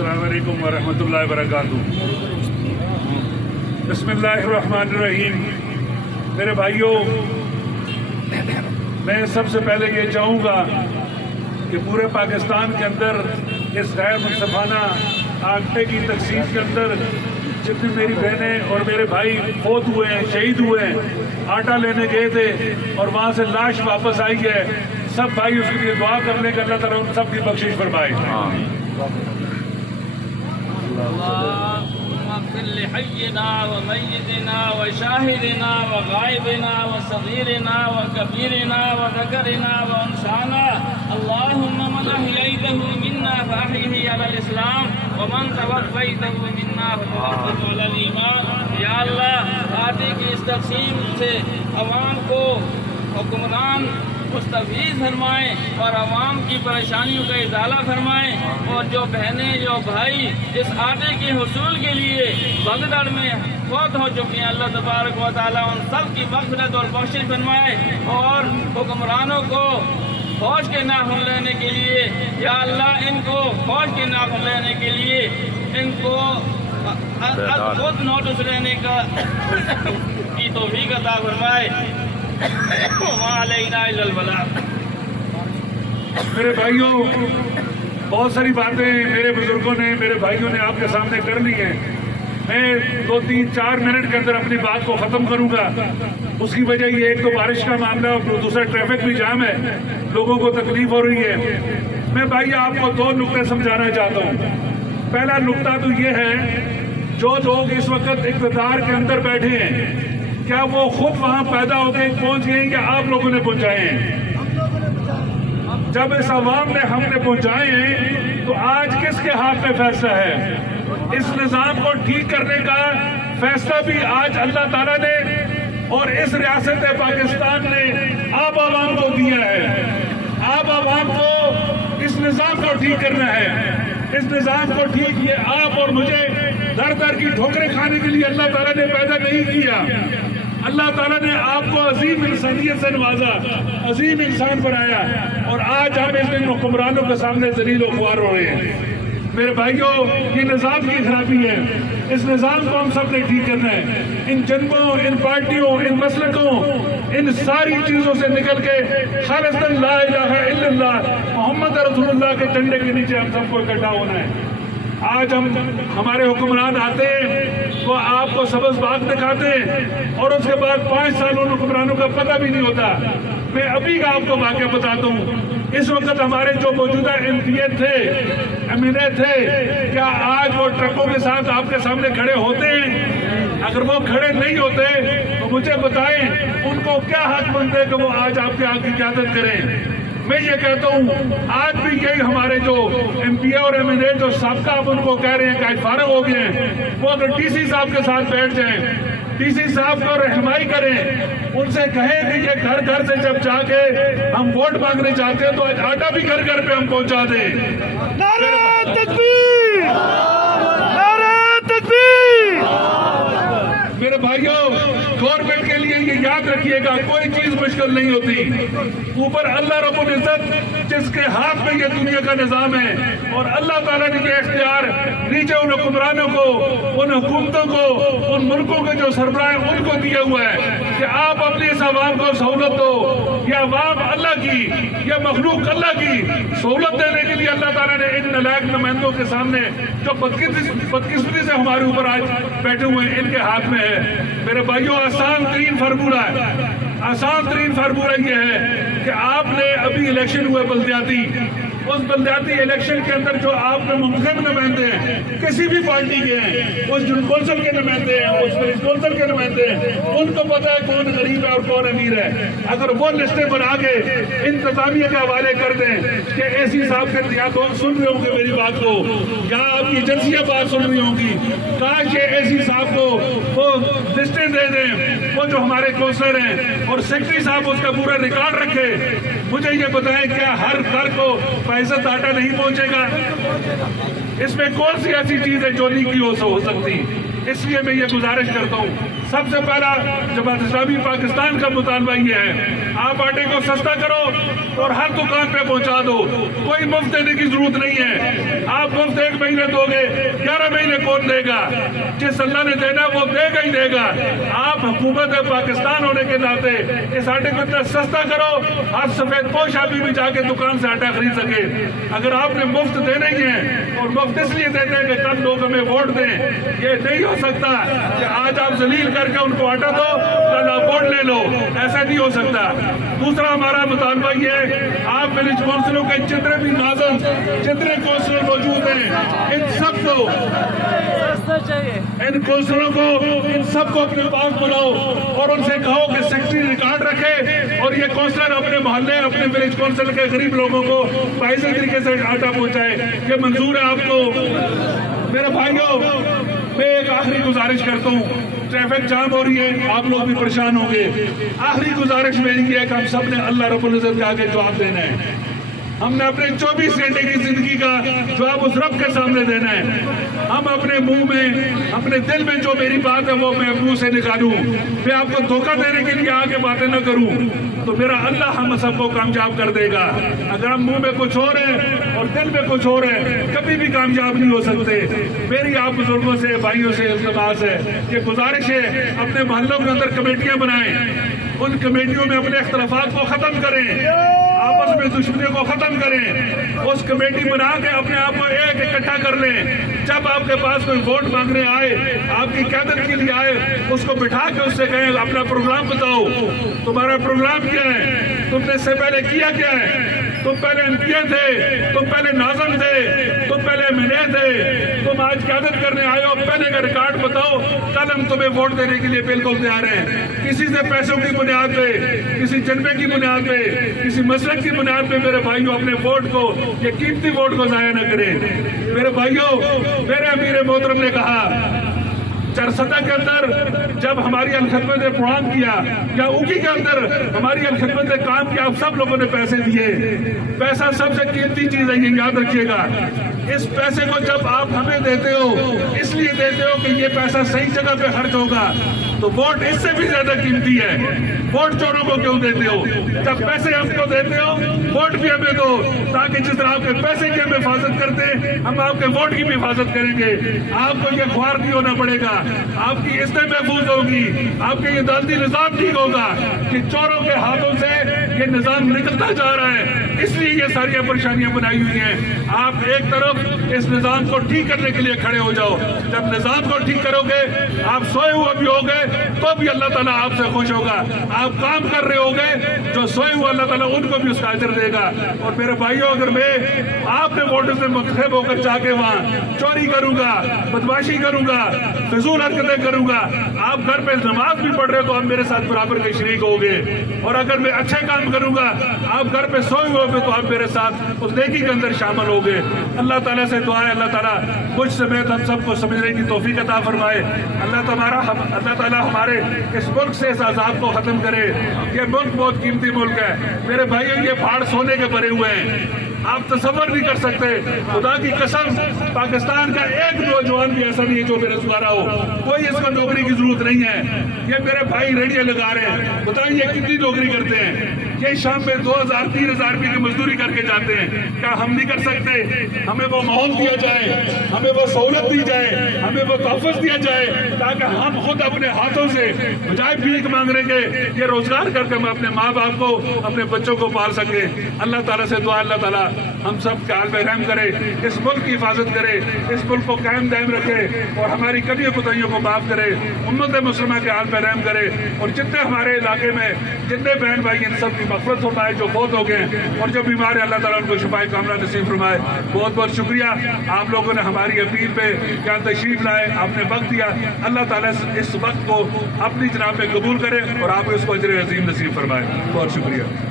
अस्सलामु अलैकुम वरहमतुल्लाहि वबरकातुहू। बिस्मिल्लाहिर्रहमानिर्रहीम। मेरे भाइयों, मैं सबसे पहले ये चाहूँगा कि पूरे पाकिस्तान के अंदर इस गैर मुनसफाना आटे की तकसीम के अंदर जितनी मेरी बहनें और मेरे भाई फौत हुए हैं, शहीद हुए हैं, आटा लेने गए थे और वहाँ से लाश वापस आई है, सब भाई उसके लिए दुआ करने का अल्लाह ताला उन सब की बख्शिश फरमाए। لحينا وميتنا وشاهدنا وغائبنا وصغيرنا وكبيرنا وذكرنا وانثانا، اللهم من احييته منا فاحيه على الاسلام ومن توفيته منا فتوفه على الايمان۔ یا اللہ، آٹے کی اس تقسیم سے عوام کو حکمران مستفیض فرمائیں اور عوام کی پریشانیوں کا ازالہ فرمائیں، اور جو بہنیں جو بھائی اس آٹے کے حصول کے لیے بغداد میں فوت ہو چکے ہیں، اللہ تبارک و تعالیٰ ان سب کی مغفرت اور بخشش فرمائے، اور حکمرانوں کو فوج کے ناخن لینے کے لیے، یا اللہ ان کو فوج کے ناخن لینے کے لیے ان کو خود نوٹس لینے کا کی توفیق عطا فرمائے۔ میرے بھائیوں، بہت ساری باتیں میرے بزرگوں نے، میرے بھائیوں نے آپ کے سامنے کر لی ہیں۔ میں 2-3-4 منٹ کے اندر اپنی بات کو ختم کروں گا۔ اس کی وجہ یہ، ایک تو بارش کا معاملہ اور دوسرا ٹریفک بھی جام ہے، لوگوں کو تکلیف ہو رہی ہے۔ میں بھائی آپ کو 2 نقطے سمجھانا چاہتا ہوں۔ پہلا نقطہ تو یہ ہے، جو لوگ اس وقت اقتدار کے اندر بیٹھے ہیں، کیا وہ خود وہاں پیدا ہو کے پہنچ گئے ہیں یا آپ لوگوں نے پہنچائے ہیں؟ جب اس عوام نے ہم نے پہنچائے ہیں تو آج کس کے ہاتھ میں فیصلہ ہے؟ اس نظام کو ٹھیک کرنے کا فیصلہ بھی آج اللہ تعالیٰ نے اور اس ریاست پاکستان نے آپ عوام کو دیا ہے۔ آپ عوام کو اس نظام کو ٹھیک کرنا ہے۔ اس نظام کو ٹھیک یہ آپ اور مجھے در در کی ٹھوکریں کھانے کے لیے اللہ تعالیٰ نے پیدا نہیں کیا۔ اللہ تعالیٰ نے آپ کو عظیم انسانیت سے نوازا، عظیم انسان بنایا، اور آج ہم ان حکمرانوں کے سامنے ذلیل و خوار ہو رہے ہیں۔ میرے بھائیوں، یہ نظام کی خرابی ہے، اس نظام کو ہم سب نے ٹھیک کرنا ہے۔ ان جنگوں، ان پارٹیوں، ان مسلکوں، ان ساری چیزوں سے نکل کے خالصتاً لا الہ الا اللہ محمد رسول اللہ کے جھنڈے کے نیچے ہم سب کو اکٹھا ہونا ہے۔ آج ہمارے حکمران آتے ہیں، وہ آپ کو سبز باغ دکھاتے ہیں اور اس کے بعد 5 سال ان حکمرانوں کا پتہ بھی نہیں ہوتا۔ میں ابھی کا آپ کو واقعہ بتاتا ہوں۔ اس وقت ہمارے جو موجودہ MP تھے، MNA تھے، کیا آج وہ ٹرکوں کے ساتھ آپ کے سامنے کھڑے ہوتے ہیں؟ اگر وہ کھڑے نہیں ہوتے تو مجھے بتائیں ان کو کیا حق بنتے کہ وہ آج آپ کے آگے قیادت کریں؟ میں یہ کہتا ہوں، آج بھی یہی ہمارے جو MP اور MNA جو سابقہ آپ ان کو کہہ رہے ہیں کہ آج فارغ ہو گئے ہیں، وہ اگر DC صاحب کے ساتھ بیٹھ جائیں، DC صاحب کو رہنمائی کریں، ان سے کہیں کہ یہ گھر گھر سے جب جا کے ہم ووٹ مانگنے چاہتے ہیں تو آٹا بھی گھر گھر پہ ہم پہنچا دیں۔ نعرہ تکبیر! نعرہ تکبیر! میرے بھائیوں، گورنمنٹ کے لیے یہ یاد رکھیے گا، کوئی چیز مشکل نہیں ہوتی۔ اوپر اللہ رب العزت جس کے ہاتھ میں یہ دنیا کا نظام ہے، اور اللہ تعالیٰ نے یہ اختیار نیچے ان حکمرانوں کو، ان حکومتوں کو، ان ملکوں کے جو سربراہ ہیں ان کو دیا ہوا ہے کہ آپ اپنی اس عوام کو سہولت دو۔ یہ عوام اللہ کی، یہ مخلوق اللہ کی سہولت دینے کے لیے اللہ تعالیٰ نے ان نالائق نمائندوں کے سامنے جو بدقسمتی سے ہمارے اوپر آج بیٹھے ہوئے ہیں، ان کے ہاتھ میں ہے۔ میرے بھائیوں، آسان ترین فارمولہ یہ ہے کہ آپ نے ابھی الیکشن ہوئے بلدیاتی، اس بلدیاتی الیکشن کے اندر جو آپ میں منتخب نمائندے ہیں، کسی بھی پارٹی کے ہیں، اس جن کونسل کے نمائندے ہیں، اس پولیس کونسل کے نمائندے ہیں، ان کو پتہ ہے کون غریب ہے اور کون امیر ہے۔ اگر وہ لسٹیں بنا کے انتظامیہ کے حوالے کر دیں کہ AC صاحب کے یا کون سن رہے ہوں گے میری بات کو، یا آپ کی ایجنسیاں بات سن رہی ہوں گی، کاش یہ AC صاحب کو وہ لسٹیں دے دیں، وہ جو ہمارے کونسلر ہیں، اور سیکرٹری صاحب اس کا پورا ریکارڈ رکھے۔ مجھے یہ بتائیں، کیا ہر گھر کو پیسہ آٹا نہیں پہنچے گا؟ اس میں کون سی ایسی چیز ہے جو نہیں کی ہو سکتی؟ اس لیے میں یہ گزارش کرتا ہوں، سب سے پہلا جماعت اسلامی پاکستان کا مطالبہ یہ ہے، آپ آٹے کو سستا کرو اور ہر دکان پہ پہنچا دو۔ کوئی مفت دینے کی ضرورت نہیں ہے۔ آپ مفت 1 महीने दोगे, 11 महीने कौन देगा? जिस अल्लाह ने देना वो देगा ही देगा। आप हुकूमत पाकिस्तान होने के नाते इस आटे को इतना सस्ता करो, आप सफेद पोश आदमी भी जाके दुकान से आटा खरीद सके। अगर आपने मुफ्त देना ही है और मुफ्त इसलिए देते हैं कि कल लोग हमें वोट दें, ये नहीं हो सकता कि आज आप जलील करके उनको आटा दो, कल आप वोट ले लो, ऐसा नहीं हो सकता। दूसरा हमारा मुतालबा ये है, आप विलेज काउंसिलों के जितने भी नाज़िम, जितने काउंसिलर मौजूद हैं, इन सबको, इन काउंसिलरों को, इन सबको अपने पास बुलाओ और उनसे कहो कि सेक्रेटरी रिकॉर्ड रखे और ये काउंसिलर अपने मोहल्ले, अपने विलेज काउंसिल के गरीब लोगों को बाइज़ी तरीके से आटा पहुंचाए। ये मंजूर है आपको? मेरे भाइयों, मैं एक आखिरी गुजारिश करता हूँ, ट्रैफिक जाम हो रही है, आप लोग भी परेशान होंगे। आखिरी गुजारिश मेरी ये है कि हम सब ने अल्लाह रब्बुल इज़्ज़त के आगे जवाब देना है। हमने अपने 24 घंटे की जिंदगी का जवाब उस रब के सामने देना है। हम अपने मुंह में, अपने दिल में जो मेरी बात है वो मैं मुंह से निकालूं, मैं आपको धोखा देने के लिए आगे बातें न करूं, तो मेरा अल्लाह हम सबको कामयाब कर देगा। अगर हम मुंह में कुछ और है और दिल में कुछ और है, कभी भी कामयाब नहीं हो सकते। मेरी आप बुजुर्गों से, भाइयों से इल्तिमास है, ये गुजारिश है, अपने मोहल्लों के अंदर कमेटियां बनाएं, उन कमेटियों में अपने इख्तलाफात को खत्म करें, आपस में दुश्मनियों को खत्म करें, उस कमेटी बना के अपने आप को एक इकट्ठा कर लें। जब आपके पास कोई वोट मांगने आए, आपकी क़यादत के लिए आए, उसको बिठा के उससे कहें अपना प्रोग्राम बताओ, तुम्हारा प्रोग्राम क्या है, तुमने इससे पहले किया क्या है, तुम पहले एमपीए थे, तुम पहले नाज़िम थे, तुम पहले एमएलए थे, तुम आज क़यादत करने आए हो, पहले का रिकॉर्ड बताओ, कल हम तुम्हें वोट देने के लिए बिल्कुल तैयार हैं। किसी से पैसों की बुनियाद पे, किसी जन्मे की बुनियाद पे, किसी मसलक की बुनियाद पे मेरे भाइयों अपने वोट को, ये कीमती वोट को जाया न करें। मेरे भाइयों, मेरे अमीर मोहतरम ने कहा, चरसदा के अंदर जब हमारी अलखदमत ने प्रोग्राम किया, या उकी के अंदर हमारी अलखदमत ने काम किया, आप सब लोगों ने पैसे दिए। पैसा सबसे कीमती चीज है, ये याद रखिएगा। इस पैसे को जब आप हमें देते हो, इसलिए देते हो कि ये पैसा सही जगह पे खर्च होगा, तो वोट इससे भी ज्यादा कीमती है। वोट चोरों को क्यों देते हो? जब पैसे हमको देते हो, वोट भी हमें दो, ताकि जिस तरह आपके पैसे की हम हिफाजत करते हैं, हम आपके वोट की भी हिफाजत करेंगे। आपको ये ख्वार नहीं होना पड़ेगा, आपकी इज्जत महफूज होगी, आपके ये अदालती निजाम ठीक होगा कि चोरों के हाथों से ये निजाम निकलता जा रहा है। इसलिए ये सारी परेशानियां बनाई हुई हैं। आप एक तरफ इस निजाम को ठीक करने के लिए खड़े हो जाओ। जब निजाम को ठीक करोगे, आप सोए हुए भी होगे तो भी अल्लाह ताला आपसे खुश होगा। आप काम कर रहे होगे, जो सोए हुए अल्लाह ताला उनको भी उसका अजर देगा। और मेरे भाइयों, अगर मैं आपने वोटों से मुंतखब होकर जाके वहां चोरी करूंगा, बदमाशी करूंगा, फिजूल हरकतें करूंगा, आप घर पे नमाज भी पढ़ रहे हो तो आप मेरे साथ बराबर के शरीक होगे। और अगर मैं अच्छे काम करूंगा, आप घर पे सोए हुए तो आप मेरे साथ उस नेकी के अंदर शामिल होगे। अल्लाह ताला से दुआ है, अल्लाह ताला मुझ समेत हम सबको समझने की तौफीक अता फरमाए। अल्लाह ताला हमारे इस मुल्क से इस अज़ाब को खत्म करे। ये मुल्क बहुत कीमती मुल्क है मेरे भाइयों, ये पहाड़ सोने के भरे हुए हैं, आप तसव्वुर नहीं कर सकते। खुदा की कसम, पाकिस्तान का एक नौजवान भी ऐसा नहीं है जो बेरोजगार हो, कोई इसको नौकरी की जरूरत नहीं है। ये मेरे भाई रेडियो लगा रहे हैं, बताइए कितनी नौकरी करते हैं? ये शाम में 2000-3000 रुपये की मजदूरी करके जाते हैं। क्या हम नहीं कर सकते? हमें वो माहौल दिया जाए, हमें वो सहूलत दी जाए, हमें वो तहफ़्फ़ुज़ दिया जाए, ताकि हम खुद अपने हाथों से बजाय भीख मांगने के ये रोजगार करके हम अपने माँ बाप को, अपने बच्चों को पाल सके। अल्लाह ताला से दुआ, अल्लाह ताला हम सब के हाल में रहम करे, इस मुल्क की हिफाजत करे, इस मुल्क को कायम दायम रखे और हमारी कमियों कोताहियों को माफ करे, उम्मत मुस्लिमा के हाल में रहम करे। और जितने हमारे इलाके में जितने बहन भाई, इन सब की मग़फ़िरत फरमाए जो फौत हो गए और जो बीमार है, अल्लाह ताला उनको शिफाए कामला नसीब फरमाए। बहुत बहुत शुक्रिया आप लोगों ने हमारी अपील पे क्या तशरीफ लाए, आपने वक्त दिया। अल्लाह ताला इस वक्त को अपनी जनाब में कबूल करे और आपको इसको अजर अज़ीम नसीब फरमाए। बहुत शुक्रिया।